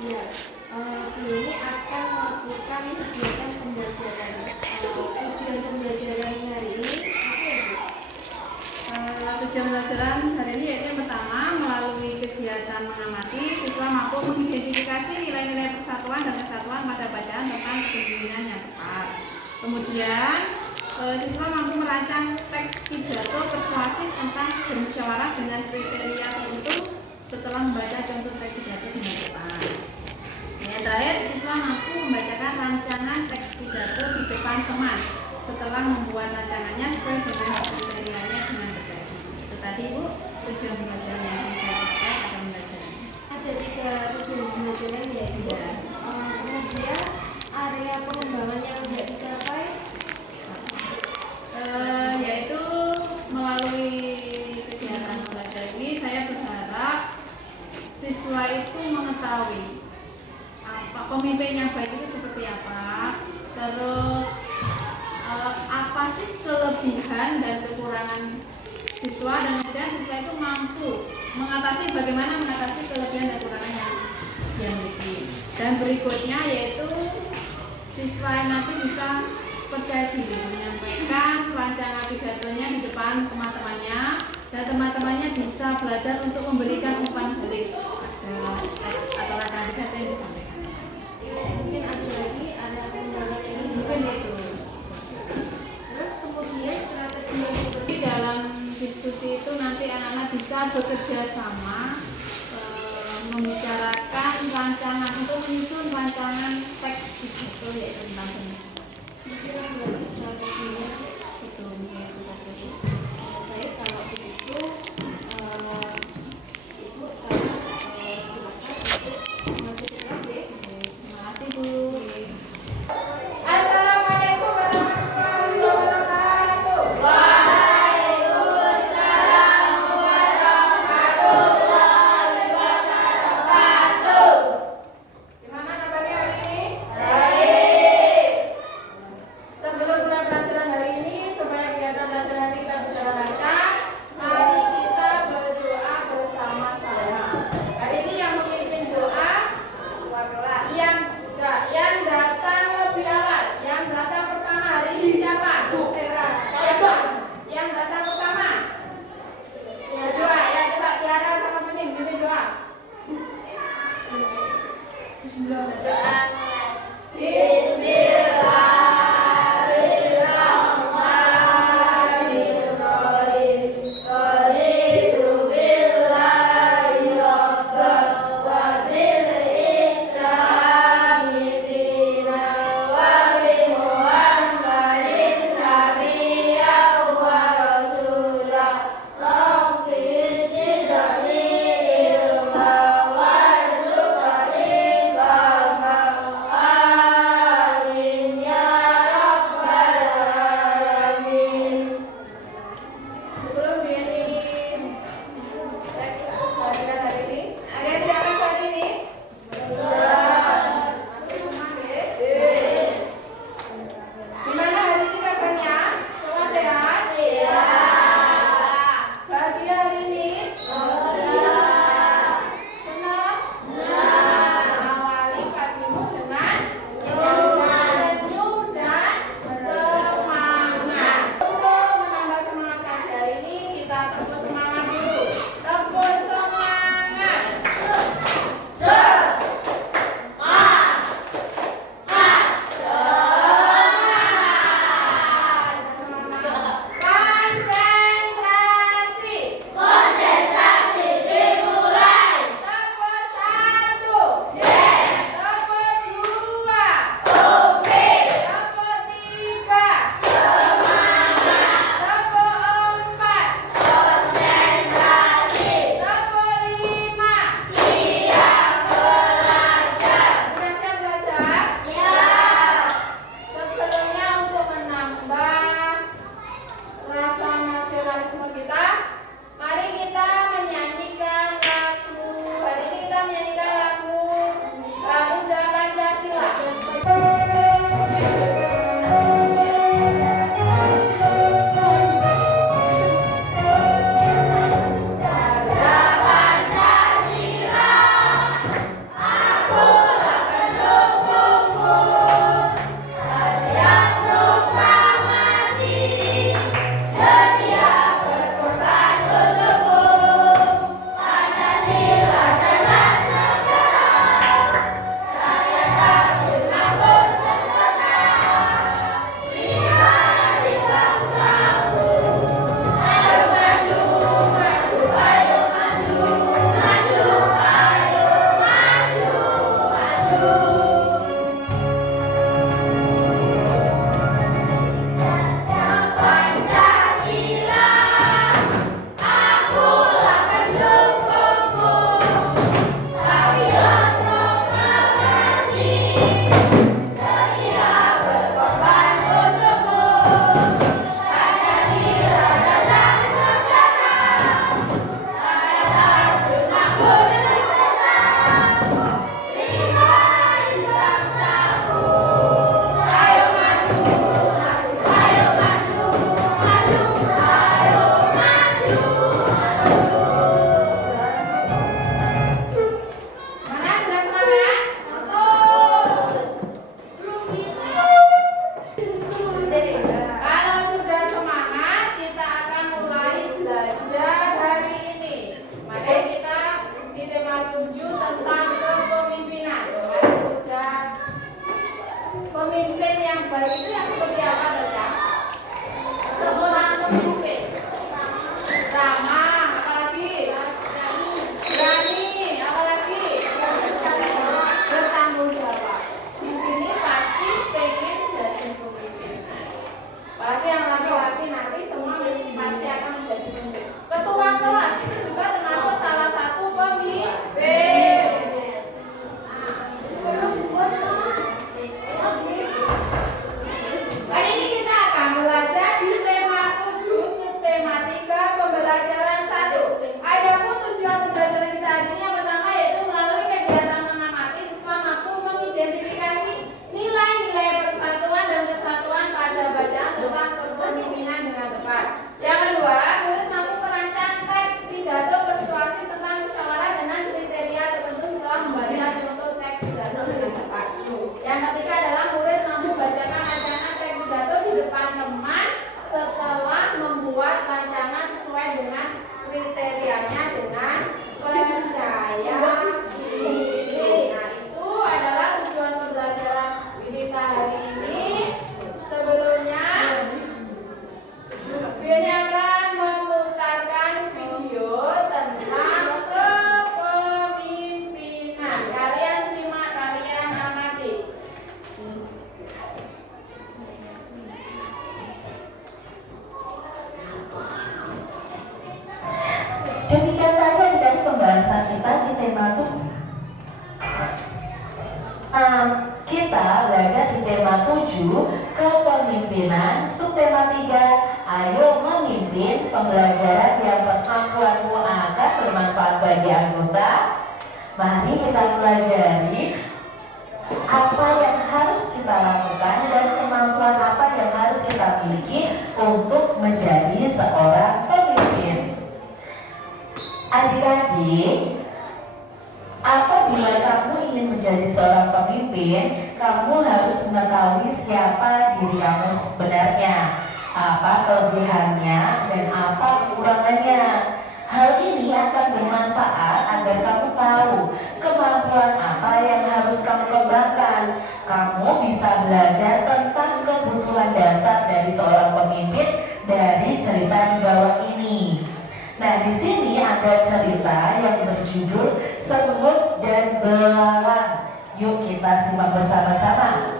Iya, ini akan melakukan kegiatan pembelajaran. Tujuan pembelajaran hari ini apa ya, Bu? Tujuan pembelajaran hari ini yaitu yang pertama, melalui kegiatan mengamati, siswa mampu mengidentifikasi nilai-nilai persatuan dan kesatuan pada bacaan tentang kepemimpinan yang tepat. Kemudian, siswa mampu merancang teks pidato persuasif tentang bermusyawarah dengan kriteria tertentu setelah membaca contoh teks pidato dengan tepat. Yang terakhir, siswa mampu membacakan rancangan teks pidato di depan teman setelah membuat rancangannya sesuai dengan kriterianya dengan baik. Itu tadi, Bu, tujuan pembelajaran yang bisa capai pada pembelajaran. Ada 3 tujuan pembelajaran ya. Iya. Kemudian area pengembangan yang hendak dicapai Yaitu melalui kegiatan belajar ini saya berharap siswa itu mengetahui pemimpin yang baik itu seperti apa, terus apa sih kelebihan dan kekurangan siswa, dan kemudian siswa itu mampu bagaimana mengatasi kelebihan dan kekurangan yang dia miliki. Dan berikutnya yaitu siswa nanti bisa percaya diri menyampaikan rancangan pidatonya di depan teman-temannya, dan teman-temannya bisa belajar untuk memberikan umpan balik atau rancangan pidato yang disampaikan. mungkin ada lagi area pengembangan ini Mungkin itu. terus kemudian strategi yang Jadi dalam diskusi itu nanti anak-anak bisa bekerja sama, membicarakan rancangan untuk menyusun rancangan teks pidato yaitu tentang mungkin ada lagi strateginya. itu mungkin itu tadi. Baik, kalau begitu Ibu sekarang silakan untuk mengikuti kelas deh. Terima kasih, Bu. Assalamualaikum warahmatullahi wabarakatuh. Gimana kabarnya hari ini? Sebelum mulai pelajaran hari ini, supaya kegiatan pelajaran kita berjalan lancar, mari kita berdoa bersama-sama. Hari ini yang memimpin doa, yang datang lebih awal, yang datang pertama hari ini siapa? Siapa? Yang datang pertama? Doa, ya coba Tiara sama Bening, mimpin doa. Bismillahirrahmanirrahim. Raditu billahi rabban wa bil islami dinan wa bi Muhammadin nabiyyan wa rasulah. Rabbi zidni ilma warzuqni fahma. Amin. Demikian tadi dari pembahasan kita di tema itu. Kita belajar di tema 7 kepemimpinan, subtema 3 ayo memimpin, pembelajaran yang kemampuanmu akan bermanfaat bagi anggota. Mari kita pelajari apa yang harus kita lakukan dan kemampuan apa yang harus kita miliki untuk menjadi seorang pemimpin. Adik-adik, apabila kamu ingin menjadi seorang pemimpin, kamu harus mengetahui siapa diri kamu sebenarnya, apa kelebihannya dan apa kekurangannya. Hal ini akan bermanfaat agar kamu tahu kemampuan apa yang harus kamu kembangkan. Kamu bisa belajar tentang kebutuhan dasar dari seorang pemimpin dari cerita di bawah ini. Nah, di sini ada cerita yang berjudul Semut dan Belalang. Yuk kita simak bersama-sama.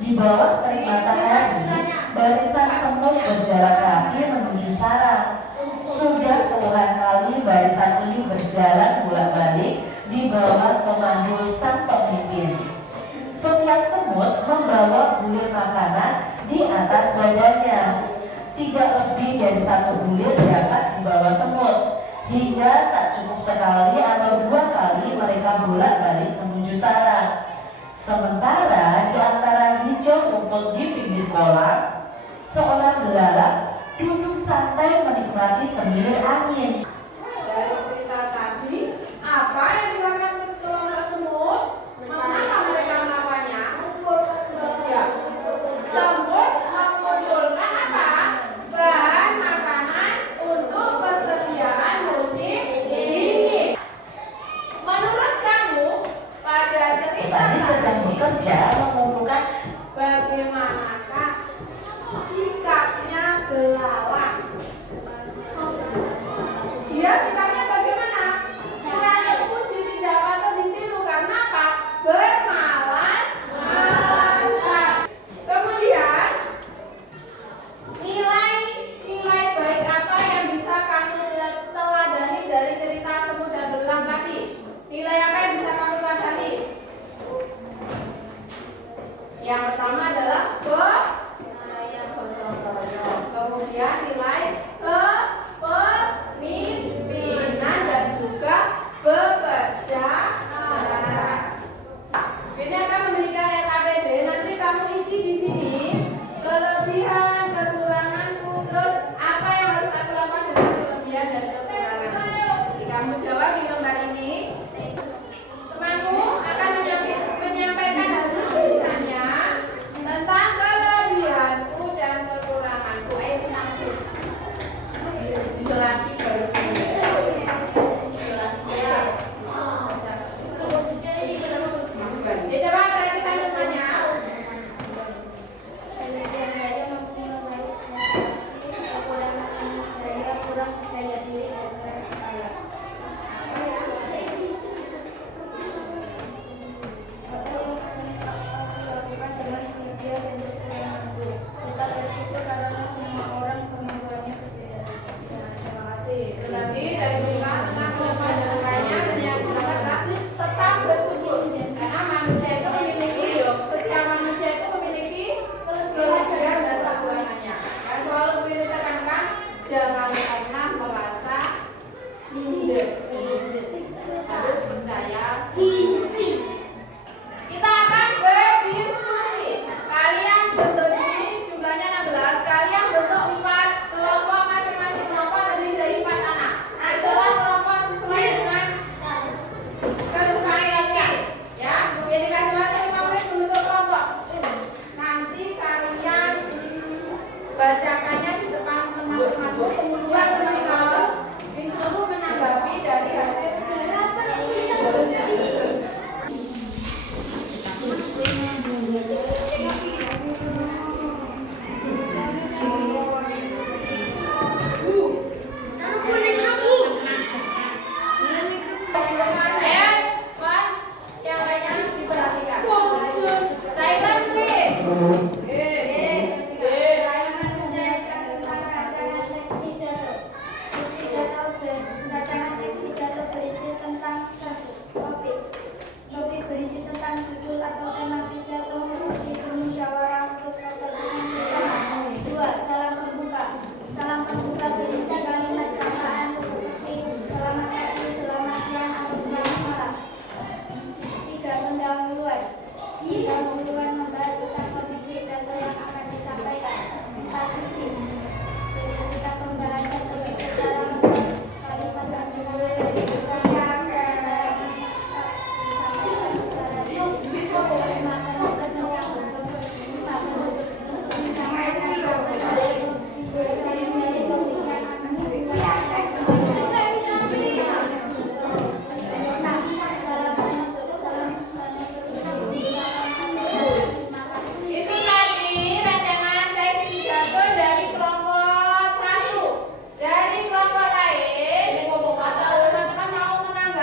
Di bawah terik matahari, barisan semut berjalan rapi menuju sarang. Sudah puluhan kali barisan ini berjalan bolak-balik di bawah komando sang pemimpin. Setiap semut membawa bulir makanan di atas badannya. Tidak lebih dari satu bulir dapat dibawa semut, hingga tak cukup sekali atau 2 kali mereka bolak-balik menuju sarang. Sementara di antara hijau rumput di pinggir kolam, seorang belalang duduk santai menikmati semilir angin. Dari cerita tadi, apa yang dilakukan sekelompok semut? Mengapa mereka melakukannya? Ya, semut mengumpulkan apa? Bahan makanan untuk persediaan musim dingin. Menurut kamu, pada cerita Tadi sedang bekerja mengumpulkan bagaimanakah sikapnya belalang? Dia sikapnya bagaimana? Kurangnya puji tidak patut ditiru karena apa? Bermain Yang pertama adalah kemudian nilai kepemimpinan dan juga bekerja keras. Ini akan memberikan LKPD. Nanti kamu isi di sini kelebihan, kekuranganku, terus apa yang harus aku lakukan dengan kelebihan dan kekurangan. Jadi kamu jawab di lembar ini. Temanmu akan menyampaikan hasil tulisannya tentang kelebihanku dan kekuranganku. Isolasi baru. Ya, coba perhatikan semuanya. Terima kasih. Tadi dari lima tentang kelemahan dan kekurangannya dan yang pertama adalah tetap bersyukur. Karena manusia itu memiliki, setiap manusia itu memiliki kelebihan dan kekurangannya. Dan selalu boleh ditekankan, jangan pernah merasa minder. Harus percaya diri. Kita akan berdiskusi. Kalian bentuk di sini jumlahnya 16. Kalian bentuk 4 kelompok, masing-masing kelompok terdiri dari 4 anak. Itulah kelompok sesuai dengan kesukaan kalian. Ya, jadi kasih waktu 5 menit membentuk kelompok. Nanti kalian bacakannya di depan teman-temanmu. Kemudian nanti kalau disuruh menanggapi dari hasil. Yang lainnya diperhatikan. Silent please. Topik berisi tentang judul atau tema pidato seperti bermusyawarah untuk kepentingan bersama. 2. Salam terbuka. Salam terbuka berisi kalimat samaan seperti selamat pagi, selamat siang, atau selamat malam. 3. Pendahuluan. Pendahuluan membahas tentang topik pidato yang akan disampaikan. 4. Titik. Berisikan pembahasan topik secara lengkap. Kalimat yang dimulai dari pertanyaan Itu tadi rancangan teks pidato dari kelompok 1. Dari kelompok lain, atau teman-teman mau menanggapi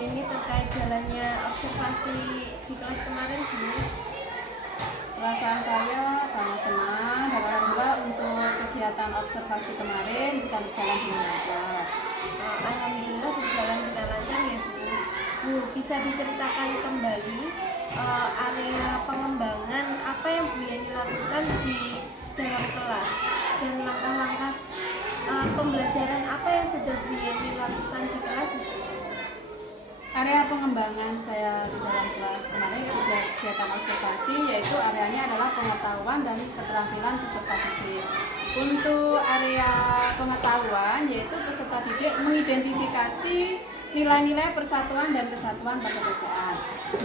ini terkait jalannya observasi di kelas kemarin, Bu? Perasaan saya sangat senang dan alhamdulillah untuk kegiatan observasi kemarin bisa berjalan dengan lancar. Alhamdulillah berjalan dengan lancar ya, Bu. Bu, bisa diceritakan kembali area pengembangan apa yang Bu Yani lakukan di dalam kelas dan langkah-langkah pembelajaran apa yang sudah Bu Yani lakukan di kelas itu? Area pengembangan saya di dalam kelas kemarin kegiatan observasi yaitu areanya adalah pengetahuan dan keterampilan peserta didik. Untuk area pengetahuan yaitu peserta didik mengidentifikasi nilai-nilai persatuan dan kesatuan pada bacaan.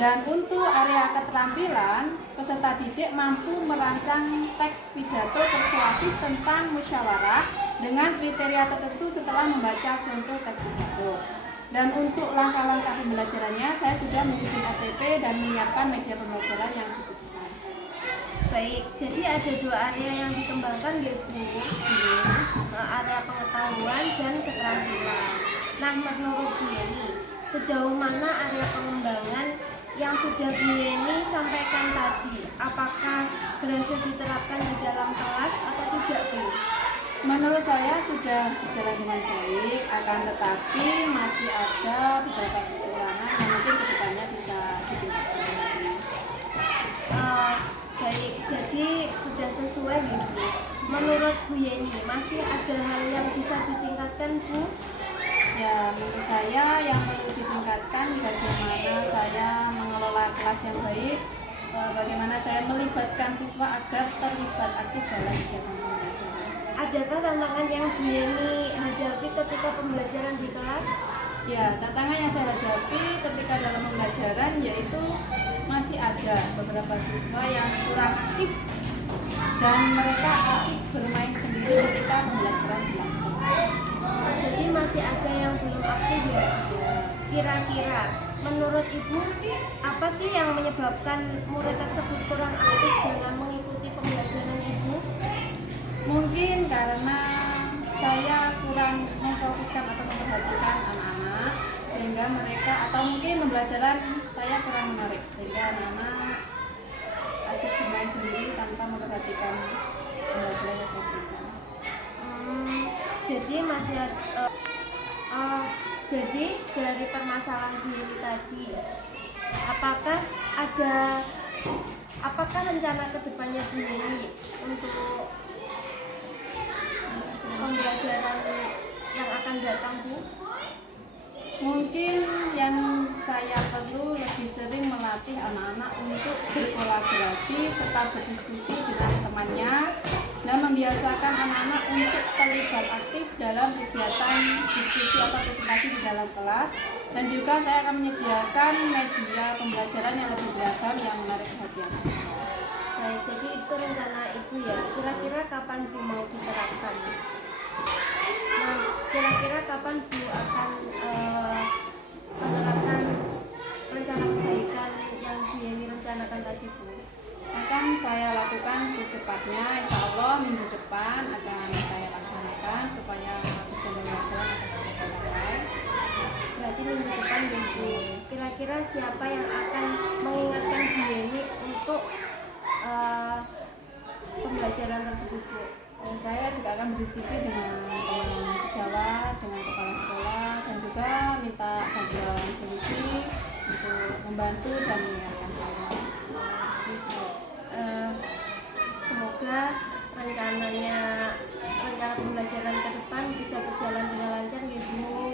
Dan untuk area keterampilan, peserta didik mampu merancang teks pidato persuasif tentang musyawarah dengan kriteria tertentu setelah membaca contoh teks pidato. Dan untuk langkah-langkah pembelajarannya, saya sudah menyusun RTP dan menyiapkan media pembelajaran yang dibutuhkan. Baik, jadi ada 2 area yang dikembangkan ya, Bu. Area pengetahuan dan keterampilan. Nah, menurut Bu Yani, sejauh mana area pengembangan yang sudah Bu Yani sampaikan tadi? Apakah berhasil diterapkan di dalam kelas atau tidak, Bu? Menurut saya sudah berjalan dengan baik, akan tetapi masih ada beberapa kekurangan yang mungkin kedepannya bisa ditingkatkan lagi. Baik, jadi sudah sesuai nih, Bu. Menurut Bu Yani, masih ada hal yang bisa ditingkatkan, Bu? Ya, menurut saya yang perlu ditingkatkan bagaimana saya mengelola kelas yang baik, bagaimana saya melibatkan siswa agar terlibat aktif dalam kegiatan pembelajaran. Adakah tantangan yang Bu Yani hadapi ketika pembelajaran di kelas? Ya, tantangan yang saya hadapi ketika dalam pembelajaran yaitu masih ada beberapa siswa yang kurang aktif dan mereka asik bermain sendiri ketika pembelajaran berlangsung. Jadi masih ada yang belum aktif ya? Kira-kira menurut Ibu, apa sih yang menyebabkan murid tersebut kurang aktif dalam mengikuti pembelajaran Ibu? Mungkin karena saya kurang memfokuskan atau memperhatikan anak-anak sehingga mereka atau mungkin pembelajaran saya kurang menarik sehingga anak-anak asik bermain sendiri tanpa memperhatikan pembelajaran yang saya berikan. Jadi masih jadi dari permasalahan Bu Yani tadi, apakah rencana kedepannya Bu Yani untuk pembelajaran yang akan datang, Bu? Mungkin yang saya perlu lebih sering melatih anak-anak untuk berkolaborasi serta berdiskusi dengan temannya dan membiasakan anak-anak untuk terlibat aktif dalam kegiatan diskusi atau presentasi di dalam kelas, dan juga saya akan menyediakan media pembelajaran yang lebih beragam yang menarik perhatian siswa. Baik, jadi itu rencana Ibu ya. Kira-kira kapan Bu mau diterapkan? Nah, kira-kira kapan Bu akan menerapkan rencana kebaikan yang Bu Yani rencanakan tadi, Bu? Akan saya lakukan secepatnya, insya Allah minggu depan akan saya laksanakan supaya tujuan pembelajaran akan segera tercapai. Berarti minggu depan ya, Bu. Kira-kira siapa yang akan mengingatkan Bu Yani untuk pembelajaran tersebut, Bu? Dan saya juga akan berdiskusi dengan teman-teman sejawat, dengan kepala sekolah, dan juga minta bantuan polisi untuk membantu dan mengingatkan saya. Semoga rencana pembelajaran ke depan bisa berjalan dengan lancar ya, Bu.